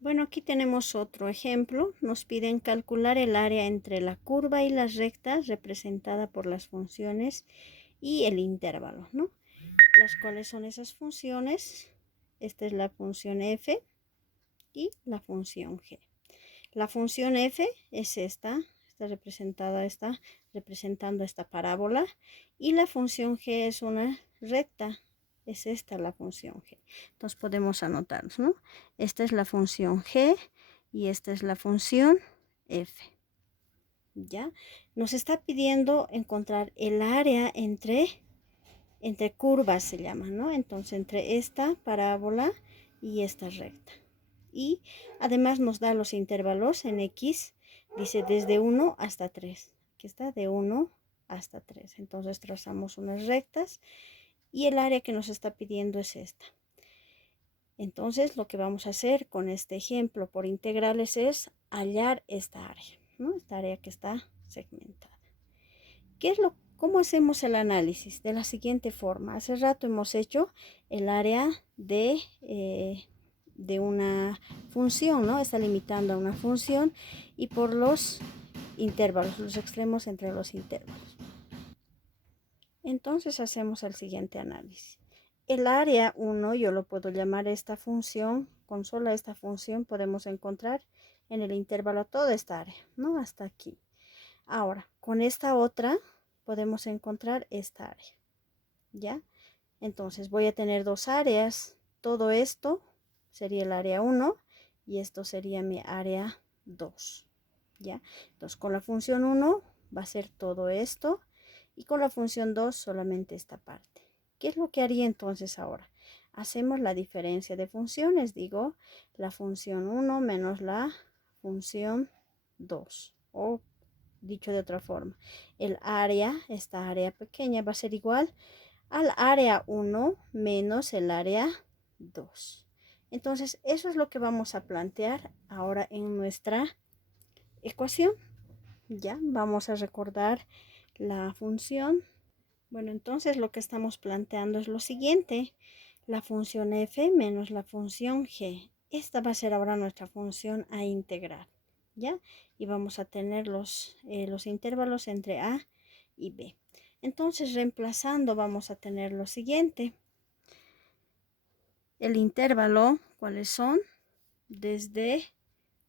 Bueno, aquí tenemos otro ejemplo. Nos piden calcular el área entre la curva y las rectas representada por las funciones y el intervalo, ¿no? Las cuales son esas funciones. Esta es la función f y la función g. La función f es está representando esta parábola, y la función g es una recta. Es esta la función g. Entonces podemos anotarnos, ¿no? Esta es la función g y esta es la función f. ¿Ya? Nos está pidiendo encontrar el área entre curvas, se llama, ¿no? Entonces entre esta parábola y esta recta. Y además nos da los intervalos en x, dice desde 1 hasta 3. Aquí está, de 1 hasta 3. Entonces trazamos unas rectas y el área que nos está pidiendo es esta. Entonces lo que vamos a hacer con este ejemplo por integrales es hallar esta área, ¿no? Esta área que está segmentada. ¿Cómo hacemos el análisis? De la siguiente forma. Hace rato hemos hecho el área de una función, ¿no? Está limitando a una función y por los intervalos, los extremos entre los intervalos. Entonces hacemos el siguiente análisis. El área 1 yo lo puedo llamar esta función. Con solo esta función podemos encontrar en el intervalo toda esta área, ¿no? Hasta aquí. Ahora, con esta otra podemos encontrar esta área, ¿ya? Entonces voy a tener dos áreas. Todo esto sería el área 1 y esto sería mi área 2, ¿ya? Entonces con la función 1 va a ser todo esto y con la función 2 solamente esta parte. ¿Qué es lo que haría entonces ahora? Hacemos la diferencia de funciones. Digo, la función 1 menos la función 2. O dicho de otra forma, el área, esta área pequeña, va a ser igual al área 1 menos el área 2. Entonces, eso es lo que vamos a plantear ahora en nuestra ecuación. Ya, vamos a recordar la función. Bueno, entonces lo que estamos planteando es lo siguiente. La función f menos la función g. Esta va a ser ahora nuestra función a integrar, ¿ya? Y vamos a tener los intervalos entre a y b. Entonces, reemplazando, vamos a tener lo siguiente. El intervalo, ¿cuáles son? Desde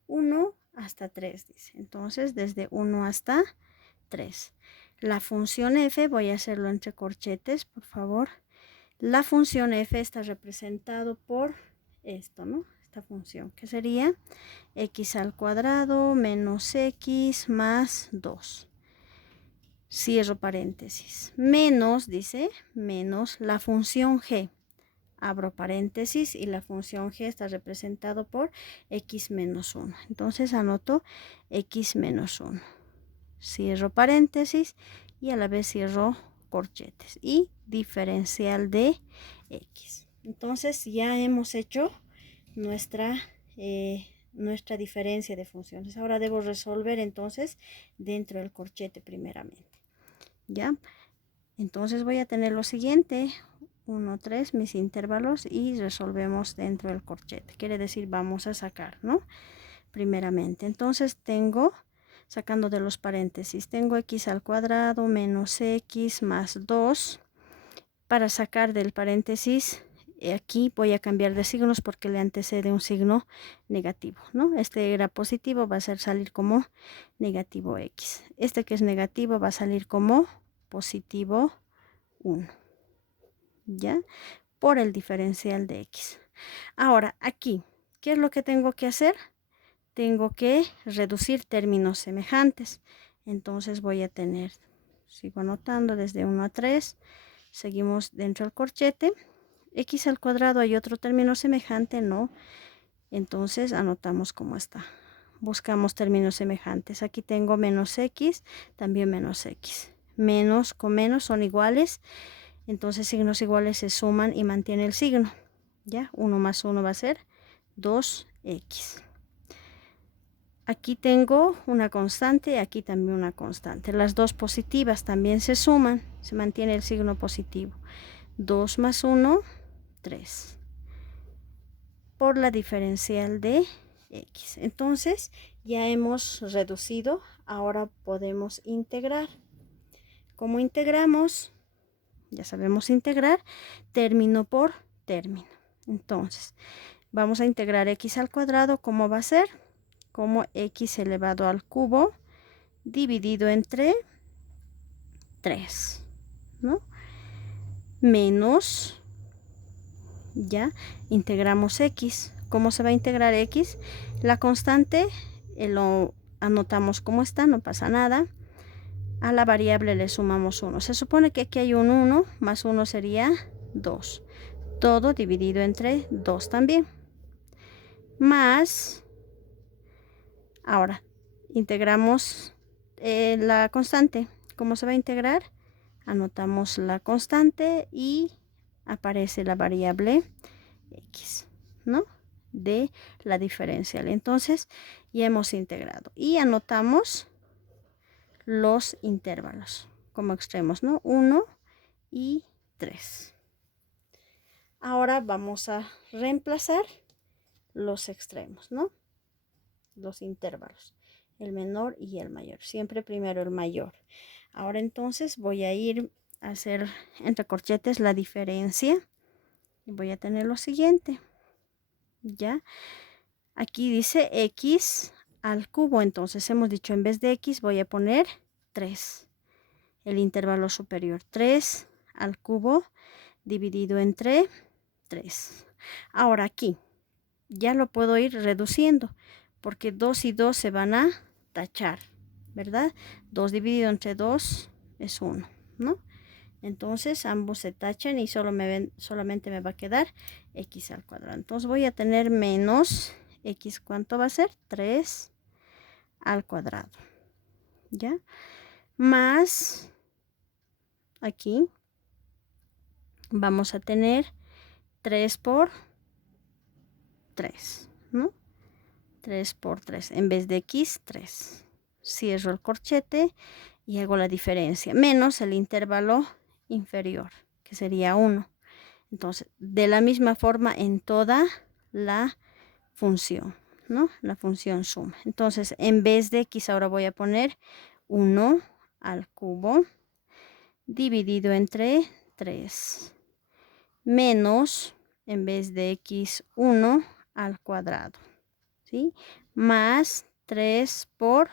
1 hasta 3, dice. Entonces, desde 1 hasta 3. La función f, voy a hacerlo entre corchetes, por favor. La función f está representado por esto, ¿no? Esta función, que sería x al cuadrado menos x más 2. Cierro paréntesis. Menos, dice, menos la función g. Abro paréntesis y la función g está representado por x menos 1. Entonces anoto x menos 1. Cierro paréntesis y a la vez cierro corchetes. Y diferencial de x. Entonces ya hemos hecho nuestra diferencia de funciones. Ahora debo resolver entonces dentro del corchete primeramente. ¿Ya? Entonces voy a tener lo siguiente. 1, 3, mis intervalos, y resolvemos dentro del corchete. Quiere decir, vamos a sacar, ¿no? Primeramente. Entonces tengo, sacando de los paréntesis, tengo x al cuadrado menos x más 2. Para sacar del paréntesis, aquí voy a cambiar de signos porque le antecede un signo negativo, ¿no? Este era positivo, va a salir como negativo x. Este que es negativo va a salir como positivo 1. ¿Ya? Por el diferencial de x. Ahora, aquí, ¿qué es lo que tengo que hacer? Tengo que reducir términos semejantes. Entonces voy a tener, sigo anotando desde 1 a 3, seguimos dentro del corchete. X al cuadrado, ¿hay otro término semejante? No. Entonces anotamos como está. Buscamos términos semejantes. Aquí tengo menos x, también menos x. Menos con menos son iguales. Entonces signos iguales se suman y mantiene el signo. ¿Ya? 1 más 1 va a ser 2x. Aquí tengo una constante, aquí también una constante. Las dos positivas también se suman, se mantiene el signo positivo. 2 más 1, 3. Por la diferencial de X. Entonces ya hemos reducido, ahora podemos integrar. ¿Cómo integramos? Ya sabemos integrar término por término. Entonces vamos a integrar x al cuadrado. ¿Cómo va a ser? Como x elevado al cubo dividido entre 3, ¿no? Menos, ya, integramos x. ¿Cómo se va a integrar x? La constante lo anotamos como está, no pasa nada. A la variable le sumamos 1. Se supone que aquí hay un 1, más 1 sería 2. Todo dividido entre 2 también. Más, ahora, integramos la constante. ¿Cómo se va a integrar? Anotamos la constante y aparece la variable x, ¿no? De la diferencial. Entonces, ya hemos integrado. Y anotamos los intervalos como extremos, ¿no? 1 y 3. Ahora vamos a reemplazar los extremos, ¿no? Los intervalos, el menor y el mayor. Siempre primero el mayor. Ahora entonces voy a ir a hacer entre corchetes la diferencia. Y voy a tener lo siguiente. ¿Ya? Aquí dice x al cubo. Entonces hemos dicho en vez de x voy a poner 3. El intervalo superior 3 al cubo dividido entre 3. Ahora aquí ya lo puedo ir reduciendo porque 2 y 2 se van a tachar, ¿verdad? 2 dividido entre 2 es 1, ¿no? Entonces ambos se tachan y solamente me va a quedar x al cuadrado. Entonces voy a tener menos x, ¿cuánto va a ser? 3 al cuadrado, ¿ya? Más aquí vamos a tener 3 por 3, ¿no? 3 por 3, en vez de x, 3. Cierro el corchete y hago la diferencia, menos el intervalo inferior, que sería 1. Entonces, de la misma forma en toda la función, ¿no? La función suma. Entonces, en vez de x, ahora voy a poner 1 al cubo dividido entre 3. Menos, en vez de x, 1 al cuadrado, ¿sí? Más 3 por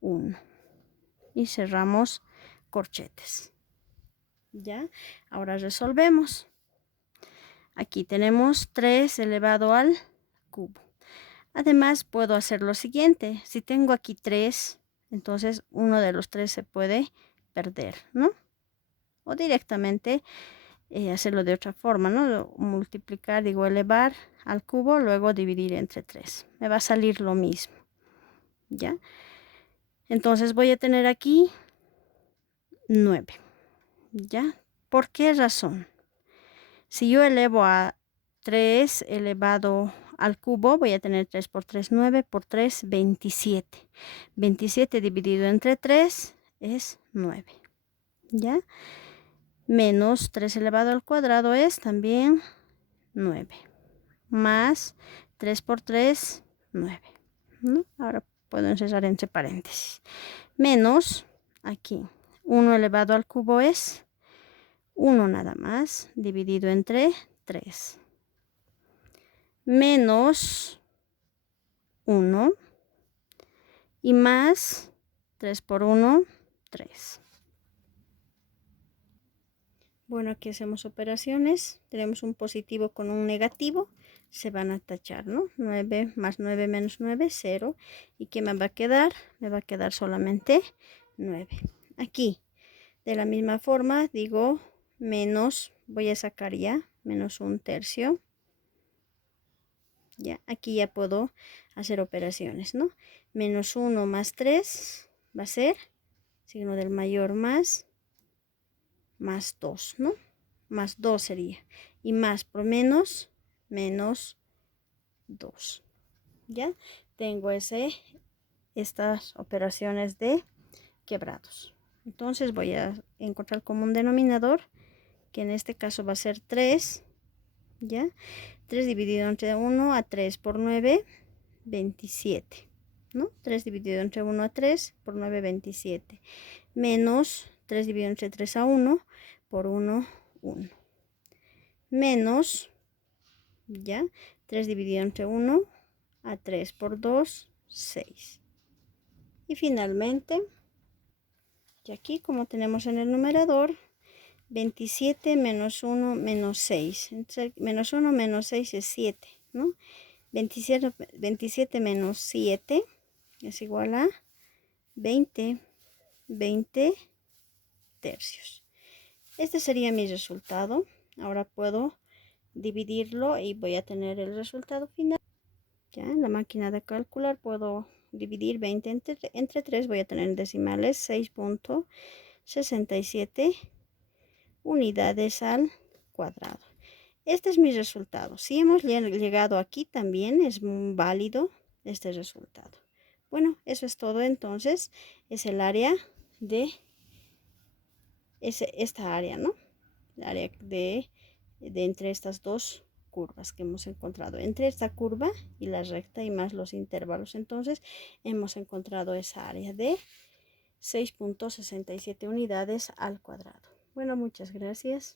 1. Y cerramos corchetes. ¿Ya? Ahora resolvemos. Aquí tenemos 3 elevado al cubo. Además, puedo hacer lo siguiente. Si tengo aquí 3, entonces uno de los 3 se puede perder, ¿no? O directamente hacerlo de otra forma, ¿no? Multiplicar, digo, elevar al cubo, luego dividir entre 3. Me va a salir lo mismo, ¿ya? Entonces voy a tener aquí 9, ¿ya? ¿Por qué razón? Si yo elevo a 3 elevado al cubo, voy a tener 3 por 3, 9 por 3, 27. 27 dividido entre 3 es 9, ¿ya? Menos 3 elevado al cuadrado es también 9. Más 3 por 3, 9, ¿no? Ahora puedo encerrar entre paréntesis. Menos, aquí, 1 elevado al cubo es 1 nada más, dividido entre 3. Menos 1 y más 3 por 1, 3. Bueno, aquí hacemos operaciones. Tenemos un positivo con un negativo. Se van a tachar, ¿no? 9 más 9 menos 9, 0. ¿Y qué me va a quedar? Me va a quedar solamente 9. Aquí, de la misma forma, digo menos, voy a sacar ya, menos 1/3. Ya, aquí ya puedo hacer operaciones, ¿no? Menos 1 más 3 va a ser signo del mayor más 2, ¿no? Más 2 sería. Y más por menos 2. ¿Ya? Tengo estas operaciones de quebrados. Entonces voy a encontrar como un denominador, que en este caso va a ser 3, ¿ya? 3 dividido entre 1 a 3 por 9, 27, ¿no? 3 dividido entre 1 a 3 por 9, 27. Menos 3 dividido entre 3 a 1 por 1, 1. Menos, ya, 3 dividido entre 1 a 3 por 2, 6. Y finalmente, y aquí como tenemos en el numerador, 27 menos 1 menos 6. Entre menos 1 menos 6 es 7, ¿no? 27 menos 7 es igual a 20 tercios. Este sería mi resultado. Ahora puedo dividirlo y voy a tener el resultado final. Ya en la máquina de calcular puedo dividir 20 entre 3. Voy a tener en decimales 6.67 unidades al cuadrado. Este es mi resultado. Si hemos llegado aquí, también es válido este resultado. Bueno, eso es todo. Entonces es el área de esta área, ¿no? El área de entre estas dos curvas que hemos encontrado. Entre esta curva y la recta y más los intervalos. Entonces hemos encontrado esa área de 6.67 unidades al cuadrado. Bueno, muchas gracias.